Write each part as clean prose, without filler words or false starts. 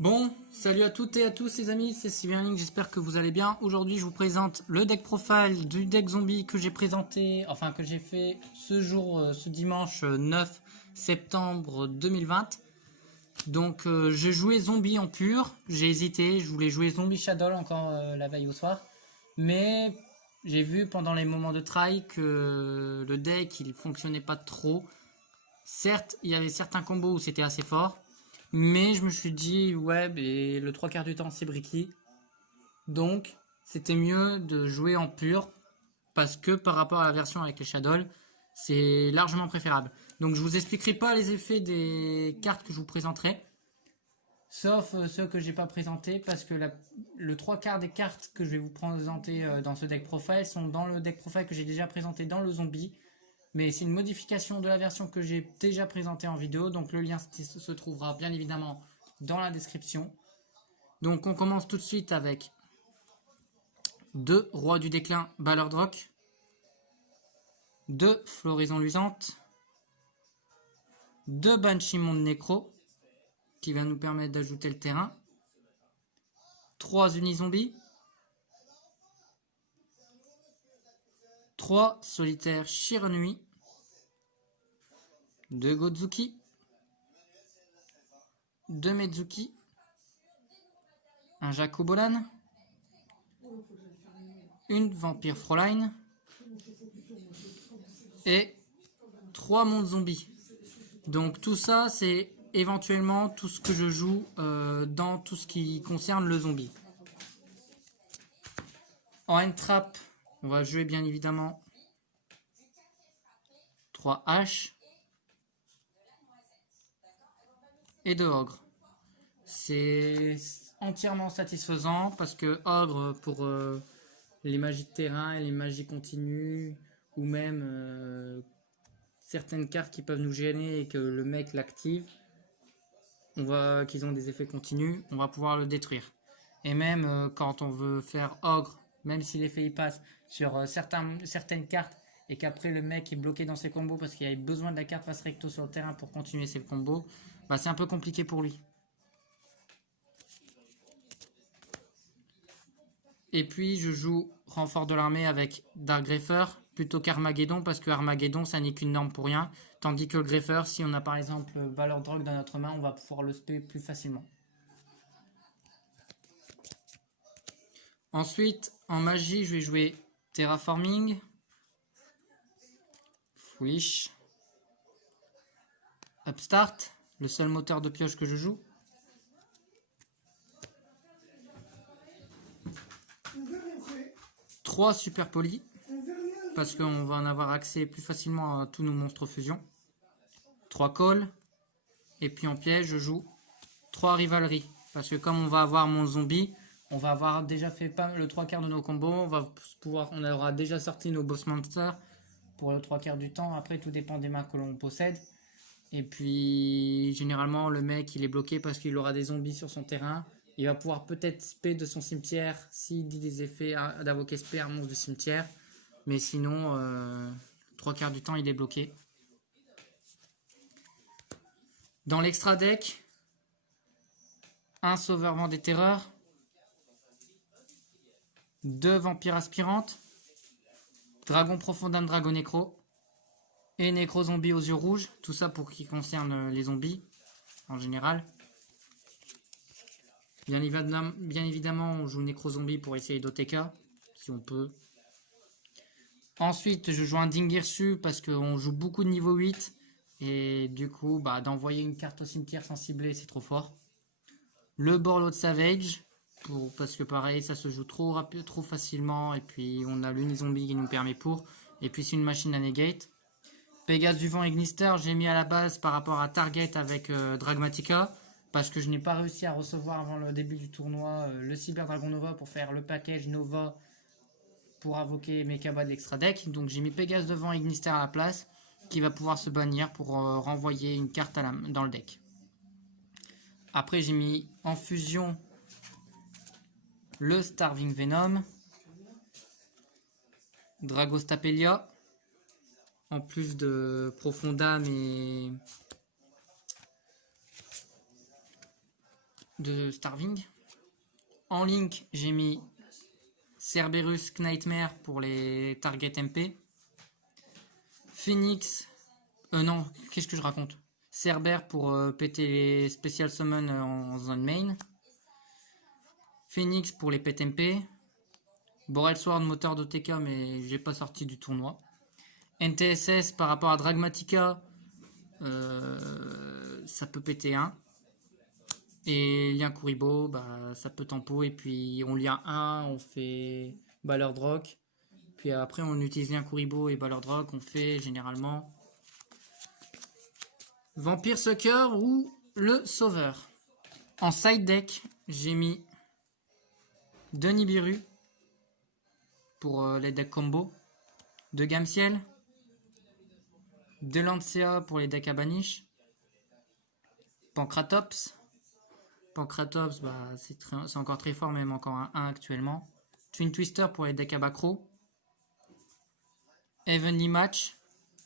Bon, salut à toutes et à tous les amis, c'est Cyberlink, j'espère que vous allez bien. Aujourd'hui je vous présente le deck profile du deck zombie que j'ai présenté, enfin que j'ai fait ce jour, ce dimanche 9 septembre 2020. Donc j'ai joué zombie en pur, j'ai hésité, je voulais jouer zombie shadow encore la veille au soir. Mais j'ai vu pendant les moments de try que le deck il fonctionnait pas trop. Certes, il y avait certains combos où c'était assez fort. Mais je me suis dit, ouais, mais le trois quarts du temps, c'est Bricky. Donc, c'était mieux de jouer en pur. Parce que par rapport à la version avec les Shadow, c'est largement préférable. Donc, je vous expliquerai pas les effets des cartes que je vous présenterai. Sauf ceux que j'ai pas présentés. Parce que le trois quarts des cartes que je vais vous présenter dans ce deck profile sont dans le deck profile que j'ai déjà présenté dans le zombie. Mais c'est une modification de la version que j'ai déjà présentée en vidéo, donc le lien se trouvera bien évidemment dans la description. Donc on commence tout de suite avec 2 Rois du Déclin Ballardrock, 2 Floraison Luisante, 2 Banshee Monde Nécro, qui va nous permettre d'ajouter le terrain, 3 Unizombies, 3 Solitaires Shiranui, 2 Gozuki, 2 Mezuki, un Jacobolan, une Vampire Fräulein et 3 mondes zombies. Donc tout ça, c'est éventuellement tout ce que je joue dans tout ce qui concerne le zombie. En end trap, on va jouer bien évidemment 3 haches et 2 ogres. C'est entièrement satisfaisant parce que ogre pour les magies de terrain et les magies continues ou même certaines cartes qui peuvent nous gêner et que le mec l'active, qu'ils ont des effets continus, on va pouvoir le détruire. Et même quand on veut faire ogre, même si l'effet il passe sur certaines cartes et qu'après le mec est bloqué dans ses combos parce qu'il a besoin de la carte face recto sur le terrain pour continuer ses combos, bah c'est un peu compliqué pour lui. Et puis je joue renfort de l'armée avec Dark Greffer plutôt qu'Armageddon parce que Armageddon ça n'est qu'une norme pour rien. Tandis que le Greffer, si on a par exemple Ballardrock dans notre main, on va pouvoir le spé plus facilement. Ensuite, en magie, je vais jouer Terraforming, Foolish, Upstart, le seul moteur de pioche que je joue. Trois Super Poly, parce qu'on va en avoir accès plus facilement à tous nos monstres fusion. 3 Call, et puis en piège, je joue 3 Rivalry, parce que comme on va avoir mon zombie, on va avoir déjà fait pas le 3 quarts de nos combos, on aura déjà sorti nos boss monsters pour le 3 quarts du temps. Après, tout dépend des mains que l'on possède. Et puis, généralement, le mec, il est bloqué parce qu'il aura des zombies sur son terrain. Il va pouvoir peut-être spé de son cimetière s'il dit des effets d'invoquer spé un monstre de cimetière. Mais sinon, 3 quarts du temps, il est bloqué. Dans l'extra deck, un Sauveur Vent des Terreurs, 2 Vampires Aspirantes, Dragon Profondam Dragon Nécro et Nécro Zombie aux yeux rouges. Tout ça pour ce qui concerne les zombies en général. Bien évidemment, on joue Nécro Zombie pour essayer d'OTK, si on peut. Ensuite, je joue un Dingirsu parce qu'on joue beaucoup de niveau 8. Et du coup, d'envoyer une carte au cimetière sans cibler, c'est trop fort. Le Borloo Savage, parce que pareil, ça se joue trop facilement. Et puis, on a l'Unizombie qui nous permet pour. Et puis, c'est une machine à negate. Pégase du Vent Ignister, j'ai mis à la base par rapport à Target avec Dragmatica. Parce que je n'ai pas réussi à recevoir avant le début du tournoi le Cyber Dragon Nova pour faire le package Nova pour invoquer mes cabas de l'extra deck. Donc j'ai mis Pégase de Vent Ignister à la place qui va pouvoir se bannir pour renvoyer une carte dans le deck. Après j'ai mis en fusion le Starving Venom, Dragostapelia, en plus de Profondam et de Starving. En link, j'ai mis Cerberus Nightmare pour les target MP. Phoenix. Non, qu'est-ce que je raconte? Cerber pour péter les Special Summon en zone main. Phoenix pour les PTMP. Borel Sword, moteur d'OTK, mais j'ai pas sorti du tournoi. NTSS par rapport à Dragmatica, ça peut péter 1. Et lien Kuribo, bah, ça peut tempo. Et puis on lien 1, on fait Ballard Rock. Puis après on utilise lien Kuribo et Ballard Rock, on fait généralement Vampire Sucker ou le Sauveur. En side deck, j'ai mis 2 Nibiru pour les decks combo, 2 Gamciel, 2 Lancea pour les decks à banish, Pancratops. Pancratops, bah, c'est encore très fort, même encore un 1 actuellement. Twin Twister pour les decks à Bacro. Heavenly Match,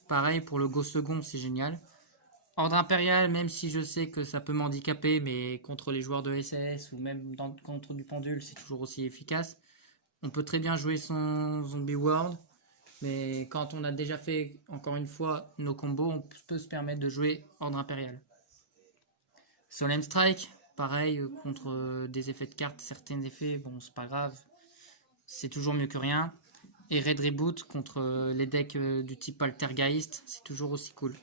pareil pour le go second, c'est génial. Ordre Impérial, même si je sais que ça peut m'handicaper, mais contre les joueurs de SS ou même contre du pendule, c'est toujours aussi efficace. On peut très bien jouer son Zombie World, mais quand on a déjà fait, encore une fois, nos combos, on peut se permettre de jouer Ordre Impérial. Solemn Strike, pareil, contre des effets de cartes, certains effets, bon, c'est pas grave, c'est toujours mieux que rien. Et Red Reboot contre les decks du type Altergeist, c'est toujours aussi cool.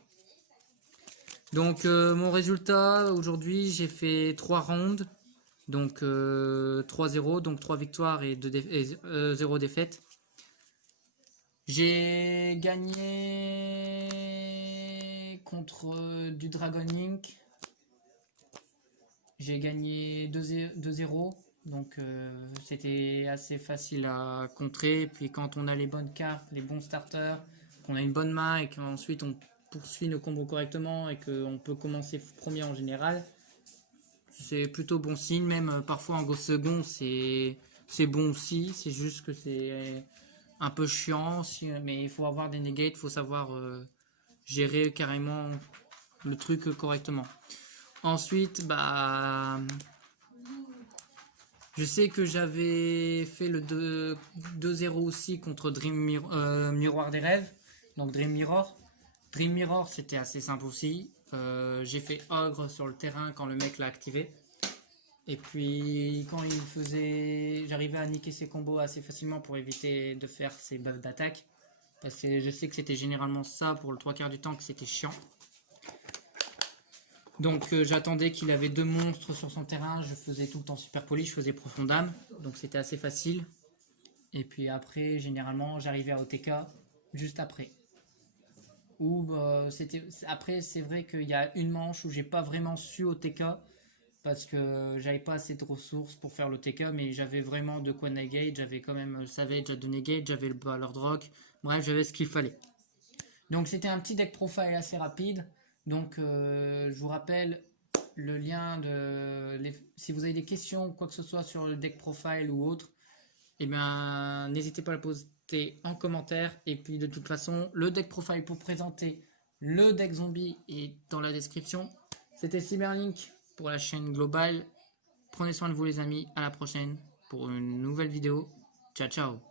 Donc mon résultat, aujourd'hui, j'ai fait 3 rounds, donc 3-0, donc 3 victoires et 0 défaites. J'ai gagné contre du Dragon Link. J'ai gagné 2-0, donc c'était assez facile à contrer. Puis quand on a les bonnes cartes, les bons starters, qu'on a une bonne main et qu'ensuite on poursuit nos combos correctement et qu'on peut commencer premier en général, c'est plutôt bon signe. Même parfois en go second, c'est bon aussi. C'est juste que c'est un peu chiant, mais il faut avoir des negates, il faut savoir gérer carrément le truc correctement. Ensuite, bah, je sais que j'avais fait le 2-0 aussi contre Miroir des Rêves, donc Dream Mirror. Dream Mirror, c'était assez simple aussi. J'ai fait Ogre sur le terrain quand le mec l'a activé. Et puis, quand il faisait, j'arrivais à niquer ses combos assez facilement pour éviter de faire ses buffs d'attaque. Parce que je sais que c'était généralement ça pour le 3/4 du temps, que c'était chiant. Donc j'attendais qu'il avait 2 monstres sur son terrain, je faisais tout le temps super poli, je faisais Profondam, donc c'était assez facile. Et puis après, généralement, j'arrivais à OTK juste après. Après, c'est vrai qu'il y a une manche où j'ai pas vraiment su OTK, parce que j'avais pas assez de ressources pour faire l'OTK, mais j'avais vraiment de quoi negate, j'avais quand même le Savage à 2 negate, j'avais le Ballard Rock, bref, j'avais ce qu'il fallait. Donc c'était un petit deck profile assez rapide. Donc je vous rappelle le lien si vous avez des questions, quoi que ce soit sur le deck profile ou autre, eh bien n'hésitez pas à le poster en commentaire. Et puis de toute façon, le deck profile pour présenter le deck zombie est dans la description. C'était Cyberlink pour la chaîne globale. Prenez soin de vous les amis, à la prochaine pour une nouvelle vidéo. Ciao ciao.